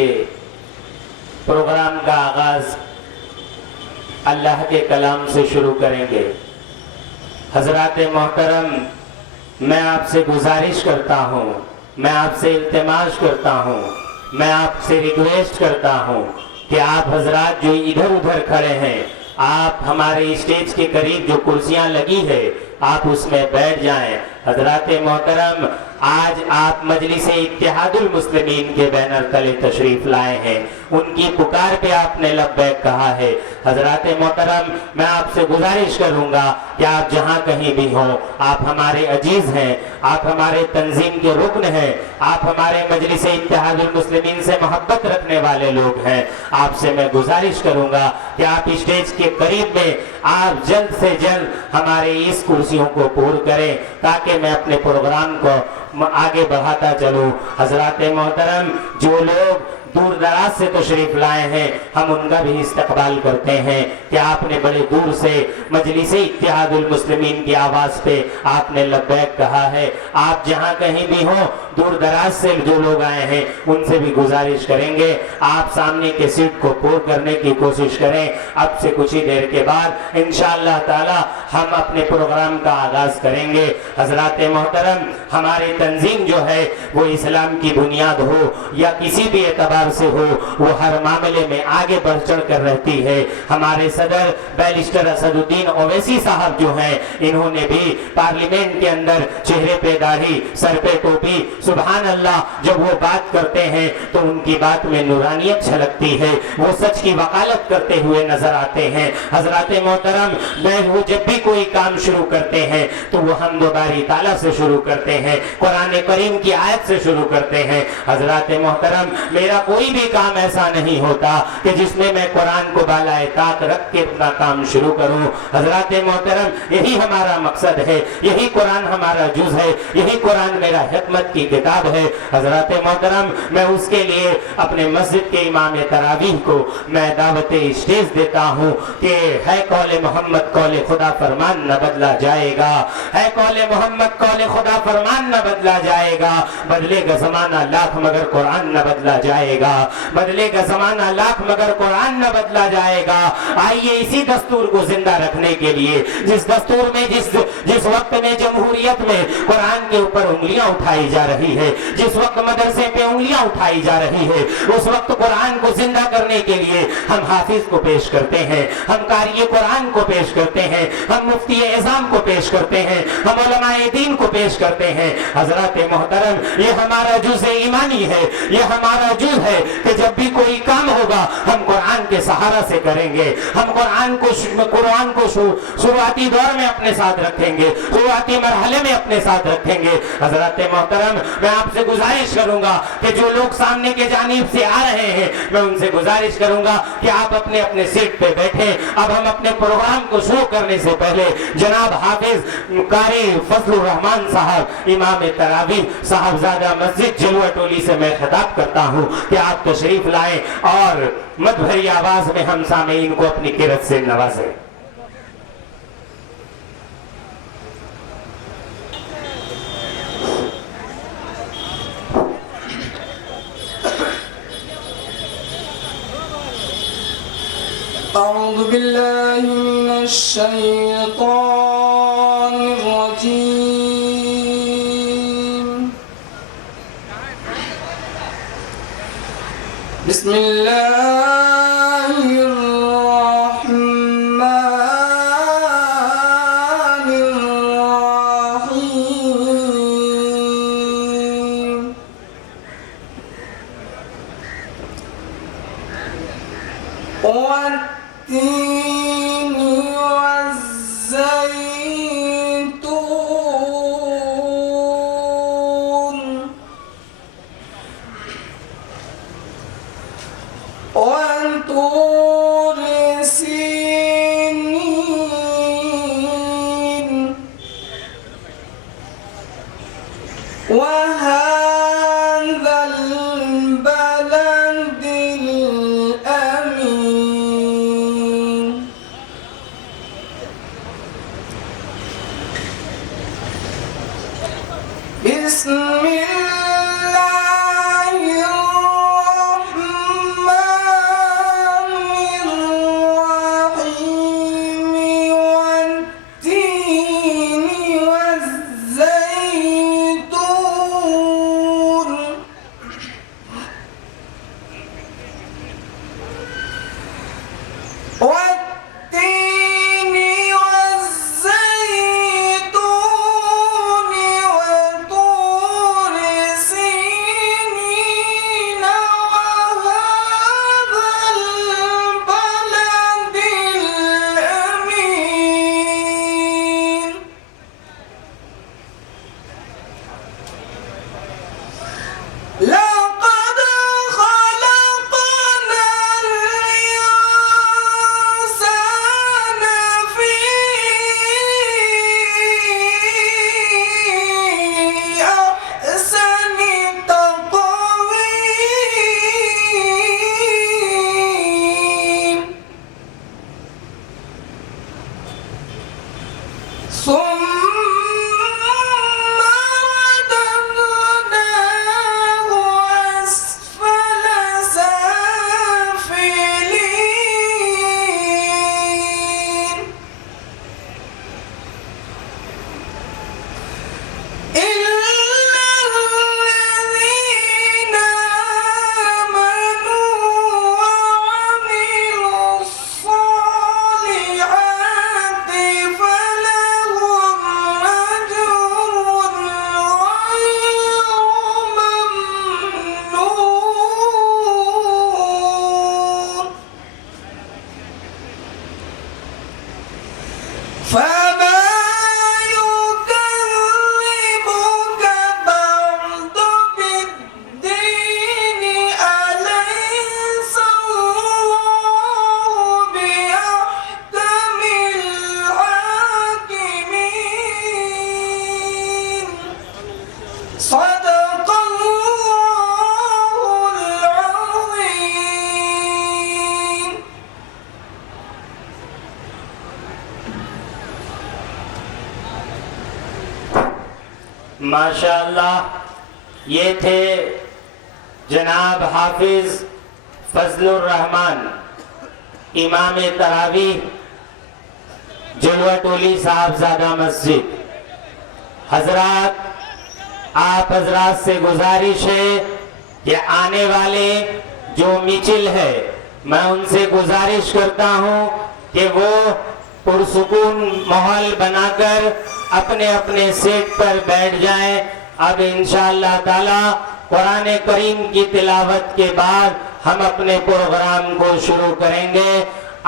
کے پروگرام کا آغاز اللہ کے کلام سے شروع کریں گے۔ حضرات محترم، میں آپ سے گزارش کرتا ہوں، میں آپ سے التماس کرتا ہوں، میں آپ سے ریکویسٹ کرتا ہوں کہ آپ حضرات جو ادھر ادھر کھڑے ہیں، آپ ہمارے اسٹیج کے قریب جو کرسیاں لگی ہے آپ اس میں بیٹھ جائیں۔ حضرات محترم، آج آپ مجلس اتحاد المسلمین کے بینر تلے تشریف لائے ہیں، ان کی پکار پہ آپ نے لبیک کہا ہے۔ حضرات محترم، میں آپ سے گزارش کروں گا کہ آپ جہاں کہیں بھی ہوں، آپ ہمارے عزیز ہیں، آپ ہمارے تنظیم کے رکن ہیں، آپ ہمارے مجلس اتحاد المسلمین سے محبت رکھنے والے لوگ ہیں۔ آپ سے میں گزارش کروں گا کہ آپ اسٹیج کے قریب میں آپ جلد سے جلد ہمارے اس کرسیوں کو پور کریں تاکہ میں اپنے پروگرام کو آگے بڑھاتا چلوں۔ حضرات محترم، جو لوگ دور دراز سے تشریف لائے ہیں ہم ان کا بھی استقبال کرتے ہیں کہ آپ نے بڑے دور سے مجلس اتحاد المسلمین کی آواز پہ آپ نے لبیک کہا ہے۔ آپ جہاں کہیں بھی ہوں، دور دراز سے جو لوگ آئے ہیں ان سے بھی گزارش کریں گے آپ سامنے کے سیٹ کو پور کرنے کی کوشش کریں۔ اب سے کچھ ہی دیر کے بعد انشاءاللہ تعالی ہم اپنے پروگرام کا آغاز کریں گے۔ حضرات محترم، ہماری تنظیم جو ہے وہ اسلام کی بنیاد ہو یا کسی بھی اعتبار سے ہو، وہ ہر معاملے میں آگے بڑھ چڑھ کر رہتی ہے۔ ہمارے صدر بیرسٹر اسد الدین اویسی صاحب جو ہیں، انہوں نے بھی پارلیمنٹ کے اندر چہرے پہ داڑھی، سر پہ ٹوپی، سبحان اللہ، جب وہ بات کرتے ہیں تو ان کی بات میں نورانیت چھلکتی ہے، وہ سچ کی وکالت کرتے ہوئے نظر آتے ہیں۔ حضرات محترم، وہ جب بھی کوئی کام شروع کرتے ہیں تو وہ حمد و باری تعالیٰ سے شروع کرتے ہیں، قرآن کریم کی آیت سے شروع کرتے ہیں۔ حضرات محترم، میرا کوئی بھی کام ایسا نہیں ہوتا کہ جس میں میں قرآن کو بالائے طاق رکھ کے اپنا کام شروع کروں۔ حضرات محترم، یہی ہمارا مقصد ہے، یہی قرآن ہمارا جز ہے، یہی قرآن میرا حکمت کی کتاب ہے۔ حضرات محترم، میں اس کے لیے اپنے مسجد کے امام تراویح کو میں دعوت اسٹیج دیتا ہوں کہ ہے قول محمد قول خدا فرمان نہ بدلا جائے گا، ہے قول محمد قول خدا فرمان نہ بدلا جائے گا، بدلے گا زمانہ لاکھ مگر قرآن نہ بدلا جائے گا، بدلے گا زمانہ لاکھ مگر قرآن نہ بدلا جائے گا۔ آئیے اسی دستور کو زندہ رکھنے کے لیے، جس دستور میں جس وقت میں جمہوریت میں قرآن کے اوپر انگلیاں اٹھائی جا رہی ہے، جس وقت مدرسے پہ انگلیاں اٹھائی جا رہی ہے، اس وقت قرآن کو زندہ کرنے کے لیے ہم حافظ کو پیش کرتے ہیں، ہم قاری قرآن کو پیش کرتے ہیں، ہم مفتی اعظام کو پیش کرتے ہیں، ہم علماء دین کو پیش کرتے ہیں۔ حضرات محترم، یہ ہمارا جز ایمانی ہے، یہ ہمارا جز ہے کہ جب بھی کوئی کام ہوگا ہم قرآن کے سہارا سے کریں گے، ہم قرآن کو شروعاتی دور میں اپنے ساتھ رکھیں گے، شروعاتی مرحلے میں اپنے ساتھ رکھیں گے۔ حضرات محترم، میں آپ سے گزارش کروں گا کہ جو لوگ سامنے کے جانب سے آ رہے ہیں میں ان سے گزارش کروں گا کہ آپ اپنے اپنے سیٹ پہ بیٹھیں۔ اب ہم اپنے پروگرام کو شروع کرنے سے پہلے جناب حافظ قاری فضل الرحمان صاحب امام تراویح صاحبزادہ مسجد جلوہ ٹولی سے میں خطاب کرتا ہوں کہ آپ تشریف لائیں اور مد بھری آواز میں ہم سامعین کو اپنی قرت سے نوازیں۔ أعوذ بالله من الشيطان الرجيم بسم الله الرحمن الرحيم والتين والزيتون وطور سينين وهذا البلد الأمين بسم الله الرحمن माशाअल्लाह ये थे जनाब हाफिज फजलुर रहमान इमाम तरावी जुलवा टोली साहबजादा मस्जिद। हजरात, आप हजरात से गुजारिश है कि आने वाले जो मिचिल है, मैं उनसे गुजारिश करता हूं कि वो पुरसुकून माहौल बनाकर अपने अपने सीट पर बैठ जाएं। अब इंशाअल्लाह ताला कुरान करीम की तिलावत के बाद हम अपने प्रोग्राम को शुरू करेंगे।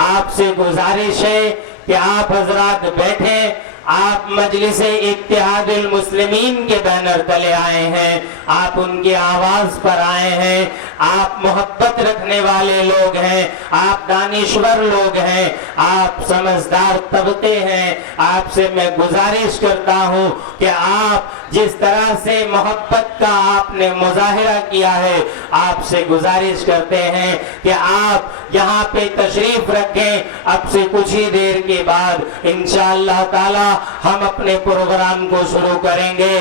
आपसे गुजारिश है कि आप हजरात बैठें। आप मजलिस इत्तेहादुल मुस्लिमीन के बैनर तले आए हैं, आप उनकी आवाज पर आए हैं, आप मोहब्बत रखने वाले लोग हैं, आप दानिश्वर लोग हैं, आप समझदार तबके हैं। आपसे मैं गुजारिश करता हूं कि आप जिस तरह से मोहब्बत का आपने मुजाहिरा किया है, आपसे गुजारिश करते हैं कि आप यहाँ पे तशरीफ रखें। अब से कुछ ही देर के बाद इंशाअल्लाह ताला हम अपने प्रोग्राम को शुरू करेंगे।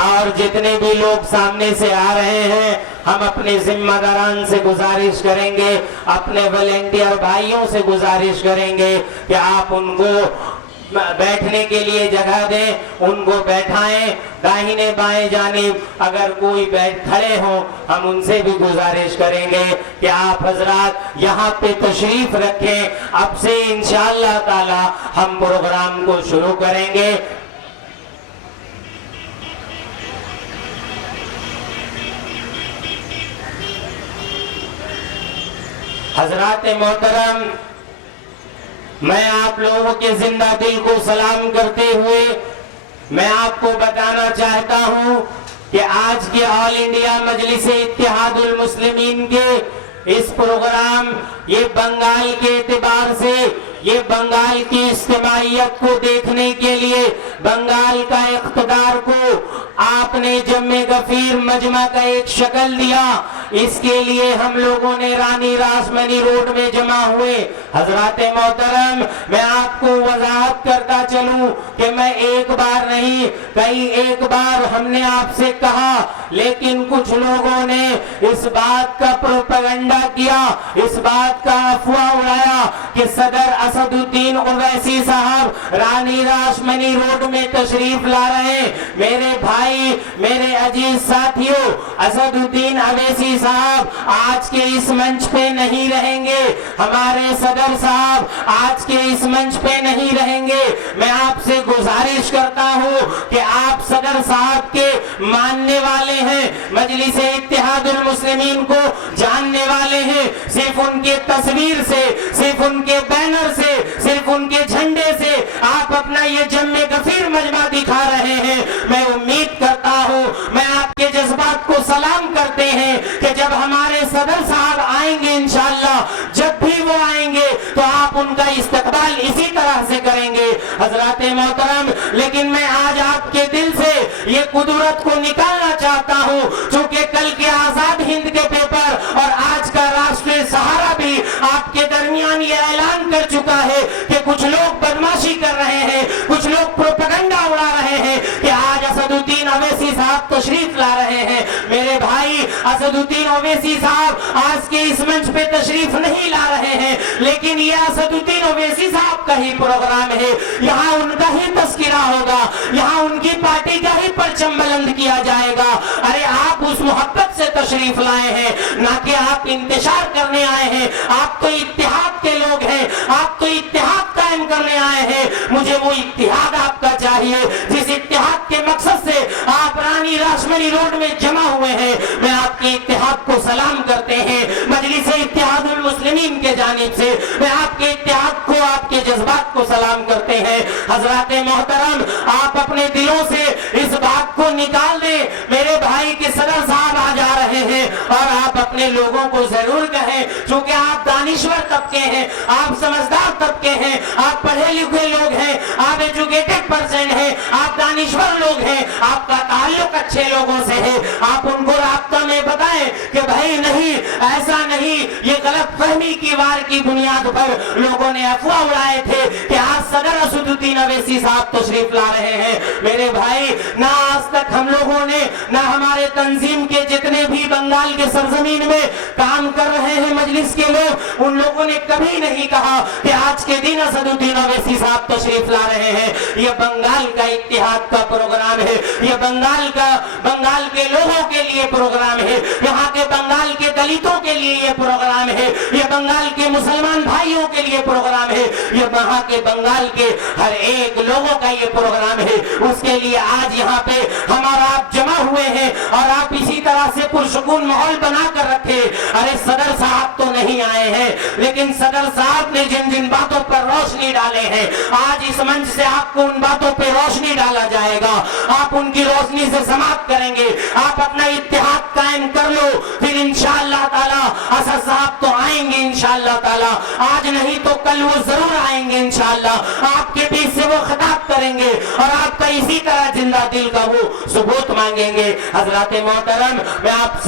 और जितने भी लोग सामने से आ रहे हैं, हम अपने जिम्मेदारान से गुजारिश करेंगे, अपने वॉलेंटियर भाइयों से गुजारिश करेंगे कि आप उनको बैठने के लिए जगह दें, उनको बैठाएं। दाहिने बाएं जानिब अगर कोई बैठ खड़े हों, हम उनसे भी गुजारिश करेंगे कि आप हजरात यहाँ पे तशरीफ रखें। अब से इंशाअल्लाह ताला हम प्रोग्राम को शुरू करेंगे। हजरात मोहतरम, मैं आप लोगों के जिंदा दिल को सलाम करते हुए मैं आपको बताना चाहता हूं कि आज के ऑल इंडिया मजलिस इत्तेहादुल मुस्लिमीन के इस प्रोग्राम, ये बंगाल के एतबार से, ये बंगाल की इज्तिमाइयत को देखने के लिए, बंगाल का इख्तिदार को आपने जम्मे गफीर मजमा का एक शक्ल दिया, इसके लिए हम लोगों ने रानी रासमनी रोड में जमा हुए। हजरात मोहतरम, मैं आपको वजाहत करता चलूं कि मैं एक बार नहीं, कई एक बार हमने आपसे कहा, लेकिन कुछ लोगों ने इस बात का प्रोपेगेंडा किया, इस बात का अफवाह उड़ाया कि सदर असदुद्दीन ओवैसी साहब रानी रासमनी रोड में तशरीफ ला रहे हैं। मेरे भाई, मेरे अजीज साथियों, असदुद्दीन ओवैसी साहब आज के इस मंच पे नहीं रहेंगे, हमारे सदर साहब आज के इस मंच पे नहीं रहेंगे। मैं आपसे गुजारिश करता हूं कि आप सदर साहब के मानने वाले हैं, मजलिस इत्तेहादुल मुस्लिमीन को जानने वाले हैं, सिर्फ उनके तस्वीर से, सिर्फ उनके बैनर से, सिर्फ उनके झंडे से आप अपना ये जम्मे गफीर मजमा दिखा रहे हैं। मैं उम्मीद करता हूं, मैं आपके जज्बात को सलाम करते हैं कि जब हमारे सदर साहब आएंगे इंशाअल्लाह, जब भी वो आएंगे तो आप उनका इस्तकबाल इसी तरह से करेंगे। हजरात मोहतरम, लेकिन मैं आज आपके दिल से ये कुदरत को निकालना चाहता हूं, चूंकि कल के आजाद हिंद के पेपर और आज का राष्ट्रीय सहारा भी आपके दरमियान ये ऐलान कर चुका है कि कुछ लोग बदमाशी कर रहे हैं, कुछ लोग प्रोपेगेंडा उड़ा रहे हैं कि आज असदुद्दीन ओवैसी साहब तशरीफ ला रहे हैं। मेरे भाई, असदुद्दीन ओवैसी साहब आज के इस मंच पे तशरीफ नहीं ला रहे हैं, लेकिन ये असदुद्दीन ओवैसी साहब का ही प्रोग्राम है, यहाँ उनका ही तस्किरा होगा, यहाँ उनकी पार्टी का ही परचम बुलंद किया जाएगा। अरे आप उस मोहब्बत से तशरीफ लाए हैं, ना कि आप इंतशार करने आए हैं। आप तो इत्तेहाद के लोग हैं, आप तो इत्तेहाद कायम करने आए हैं। मुझे वो इत्तेहाद आपका चाहिए जिस इत्तेहाद के मकसद से आप रानी रासमनी रोड में जमा हुए हैं। मैं आपके इत्तेहाद को सलाम करते हैं, मजलिस इत्तेहादुल मुस्लिमीन के जानिब से मैं आपके इत्तेहाद को, आपके जज्बात को सलाम करते हैं। हजरात मोहतरम, आप अपने दिलों से इस बात को निकाल दें, मेरे भाई के सदर साहब आ जा रहे हैं और आप अपने लोगों को जरूर कहें, क्योंकि आप दानिश्वर तबके हैं, आप समझदार तबके हैं, आप पढ़े लिखे लोग हैं, आप एजुकेटेड पर्सन हैं, आप दानिश्वर लोग हैं, आपका ताल्लुक अच्छे लोगों से है। आप उनको रास्ता में बताएं कि भाई नहीं, ऐसा नहीं, ये गलत फहमी की वार की बुनियाद पर लोगों ने अफवाह उड़ाए थे कि आज सदर असदुद्दीन अवैसी साहब तशरीफ ला रहे हैं। मेरे भाई, ना आज तक हम लोगों ने, ना हमारे तंजीम के जितने भी बंगाल के सरजमीन में काम कर रहे हैं मजलिस के लोग, उन लोगों ने कभी नहीं कहा कि आज के दिन असदुद्दीन अवैसी साहब तशरीफ ला रहे हैं। ये बंगाल का इत्तेहाद का प्रोग्राम है, ये बंगाल के लोगों के लिए प्रोग्राम है, यहाँ के बंगाल के दलितों के लिए ये प्रोग्राम है, ये बंगाल के मुसलमान भाइयों के लिए प्रोग्राम है, ये वहाँ के बंगाल के हर एक लोगों का ये प्रोग्राम है। उसके लिए आज यहाँ पे हम और आप जमा हुए हैं और आप इसी तरह से पुरसुकून माहौल बना कर रखे। अरे सदर साहब तो नहीं आए हैं, लेकिन सदर साहब ने जिन जिन बातों पर रोशनी डाले हैं, आज इस मंच से आपको उन बातों पर रोशनी डाला जाएगा। आप उनकी रोशनी से समाप्त करेंगे। आप अपना इत्तेहाद कायम कर लो, फिर इंशाअल्लाह ताला असद साहब तो आएंगे इंशाअल्लाह ताला, आज नहीं तो कल वो जरूर आएंगे इंशाअल्लाह। आपके बीच से वो खिताब करेंगे और आपका इसी तरह जिंदा दिल का वो सबूत मांगेंगे। हजरत मोहतरम, मैं आपसे